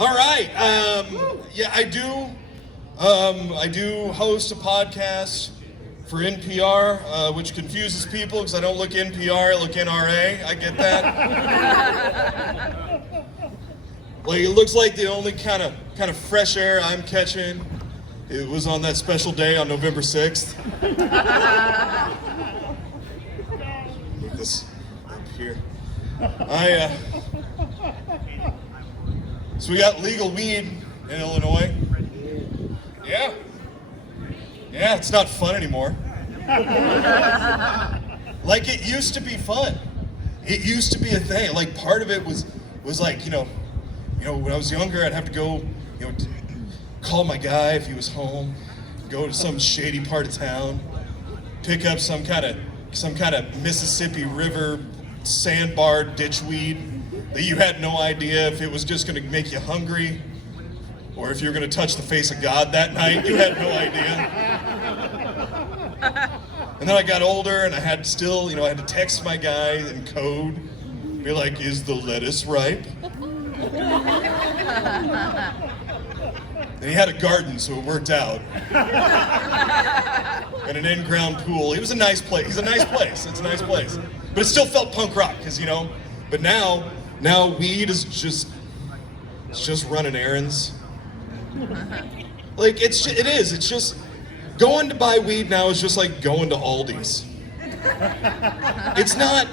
All right. Yeah, I do. I do host a podcast for NPR, which confuses people because I don't look NPR, I look NRA. I get that. Like, it looks like the only kind of fresh air I'm catching, it was on that special day on November 6th. Move this up here. So we got legal weed in Illinois. Yeah. Yeah, it's not fun anymore. Like, it used to be fun. It used to be a thing. Like, part of it was like, you know, when I was younger, I'd have to go, call my guy if he was home, go to some shady part of town, pick up some kind of Mississippi River sandbar ditchweed that you had no idea if it was just going to make you hungry or if you were going to touch the face of God that night. You had no idea. And then I got older and I had I had to text my guy in code, be like, is the lettuce ripe? And he had a garden, so it worked out. And an in-ground pool. It was a nice place. It's a nice place. But it still felt punk rock, because, but now weed is just running errands. Like, it is. It's just, going to buy weed now is just like going to Aldi's.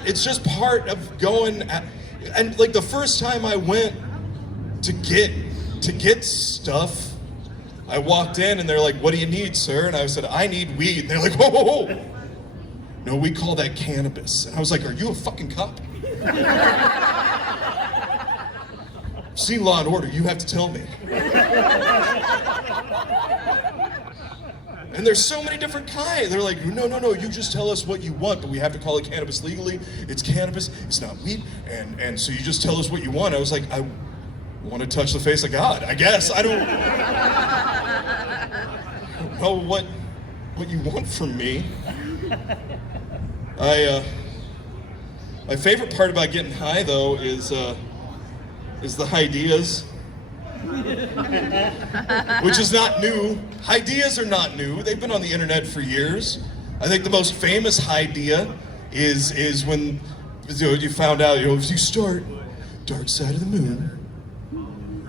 It's just part of going, and like the first time I went to get stuff, I walked in and they're like, what do you need, sir? And I said, I need weed. And they're like, whoa, whoa, whoa. No, we call that cannabis. And I was like, are you a fucking cop? I've seen Law and Order, you have to tell me. And there's so many different kinds. They're like, no, you just tell us what you want, but we have to call it cannabis legally. It's cannabis, it's not weed. And so you just tell us what you want. I was like, I want to touch the face of God, I guess. I don't know what you want from me. My favorite part about getting high, though, is the Highdeas. Which is not new. Highdeas are not new. They've been on the internet for years. I think the most famous Highdeas is when you found out, if you start Dark Side of the Moon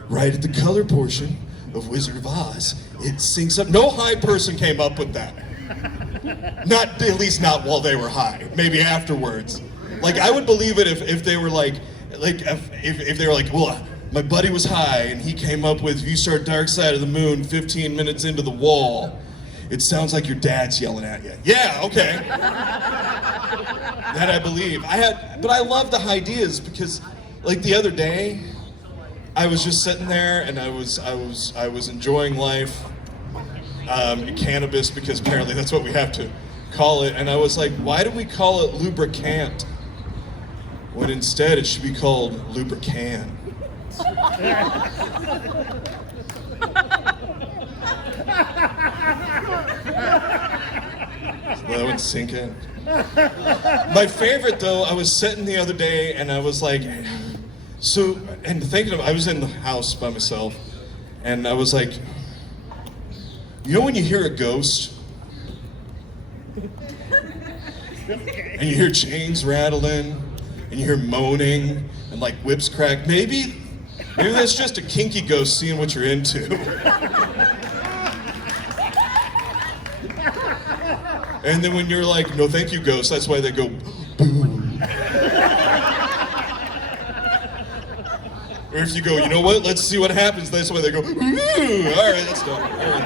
right at the color portion of Wizard of Oz, it syncs up. No high person came up with that. Not, at least not while they were high. Maybe afterwards. Like, I would believe it if they were if they were like, well, my buddy was high and he came up with, if you start Dark Side of the Moon 15 minutes into the wall, it sounds like your dad's yelling at you. Yeah, okay. That I believe. But I love the Highdeas because, like, the other day, I was just sitting there and I was enjoying life, cannabis, because apparently that's what we have to call it. And I was like, why do we call it lubricant when instead it should be called lubricant? That would sink in. My favorite, though, I was sitting the other day and I was like, I was in the house by myself and I was like, when you hear a ghost and you hear chains rattling and you hear moaning and like whips crack, maybe that's just a kinky ghost seeing what you're into. And then when you're like, no thank you, ghost, that's why they go, boo. Or if you go, you know what, let's see what happens, that's why they go, ooh. All right, that's done. All right.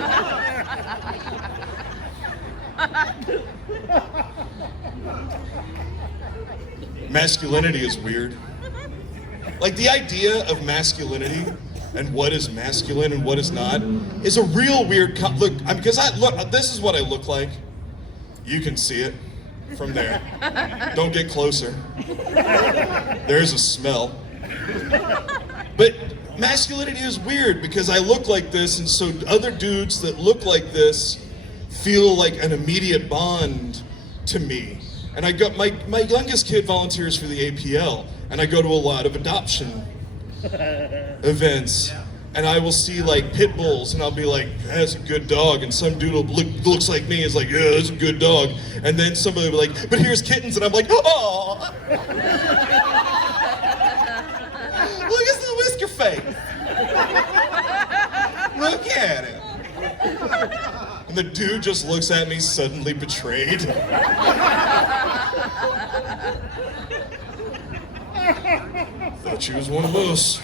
Masculinity is weird. Like, the idea of masculinity and what is masculine and what is not is a real weird look. This is what I look like. You can see it from there. Don't get closer. There's a smell. But masculinity is weird because I look like this, and so other dudes that look like this feel like an immediate bond to me. And I got my youngest kid volunteers for the APL, and I go to a lot of adoption events. and I will see like pit bulls, and I'll be like, "That's a good dog," and some dude looks like me is like, "Yeah, that's a good dog," and then somebody will be like, "But here's kittens," and I'm like, "Oh, look at the whisker face, look at him," and the dude just looks at me suddenly betrayed. Thought she was one of us.